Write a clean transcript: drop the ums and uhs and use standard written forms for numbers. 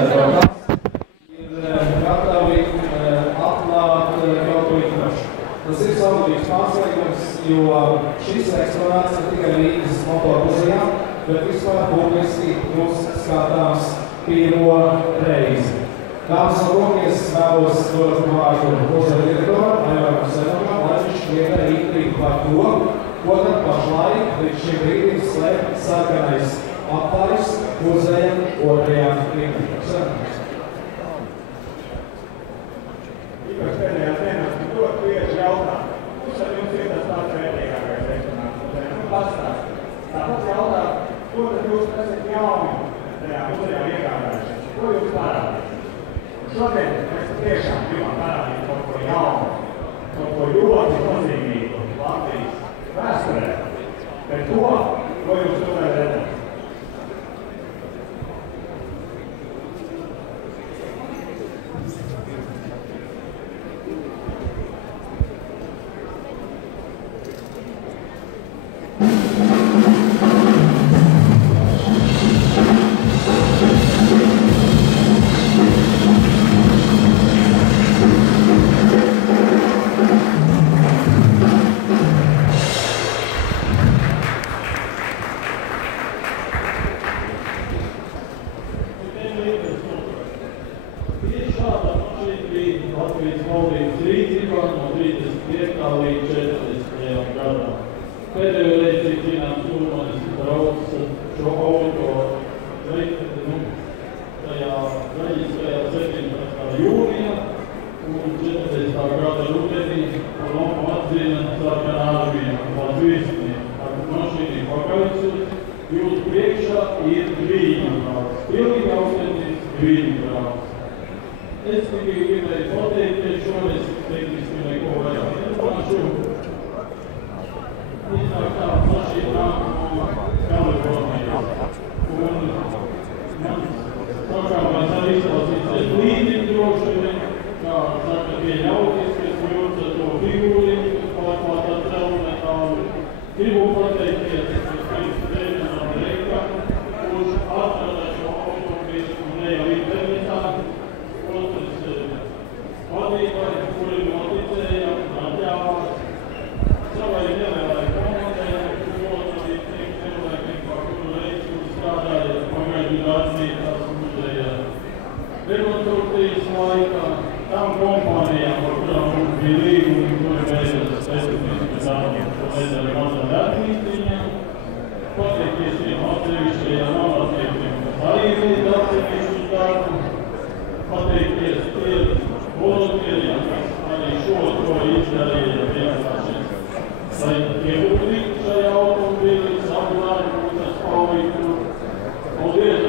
gatavi atklāt kaut ko īpašu. Tas ir savādīgs pārsteigums, jo šis eksponāts ne tikai Rīgas motormuzejā, bet vispār publiski mums skatāms pirmo reizi. Dāmas un kungi, es vēlos dot vārdu muzeja direktoram Aivaram Senokam, lai viņš kliedē intrigu par to, ko tad pašlaik līdz šim brīdim slēp sarkanais aptājs muzejam otrajā rītā. Īpaši pēdējās dienās ir ļoti bieži jautāt, kurš ar jums ir tas tāds vērtīgākais eksponāts muzejā? Pastāst. Tāpat jautā, ko tad jūs esat jauni tajā muzejā iegādājušies? Ko jūs parādīt? Šodien mēs tiešām gribam parādīt kaut ko jaunu, kaut ko ļoti nozīmīgu Latvijas vēsturē, bet to, ko jūs tur redzat. Latvijas valdības rīcībā no 35. līdz 40. gadam. Pēdējo reizi, cik zināms, Ulmanis brauc šo auto tajā reģistrējā 17. jūnijā un 40. gada rudenī Lomu atzina sarkanā armija Latvijas ar mašīnu pakaļus. Jūs priekšā ir grīņu brauc. Pilnīgi austentīgs grīņu brauc. Es tikai gribēju pateikties šoreiz, tehniski neko vairāk nerunāšu. Iznāk tā mašīna nāk no Kalifornijas. Un man sākāmais arī izklausīsies līdzi droši vien, kā saka pieļauties, kas jūtas ar to figūriņu, kas pārklātā celmetālu. Gribu pateikties, kas Dēļam Reika, kurš atrada šo automobīlu un ne jau internetā. Vadītāji, kuri noticēja un atļāvās savai nevēlai komandai, ļoti tiem cilvēkiem, par kuru reizi strādājot pagaidu darbnīcās muzejā. Rekonstrukcijas laikā tam kompānijām, par kurām mums bija līgumi, kuri beidzas specifisku darbu, ko nedara mazā darbnīciņā, pateikties tiem atsevišķajiem amatniekiem, kas arī līdz atsevišķu darbu, pateikties tiem volontieriem, kas arī šo to izdarīja vienkārši, lai iegūtu šajā automobīlī, savu darbu, tas palīdzu. Paldies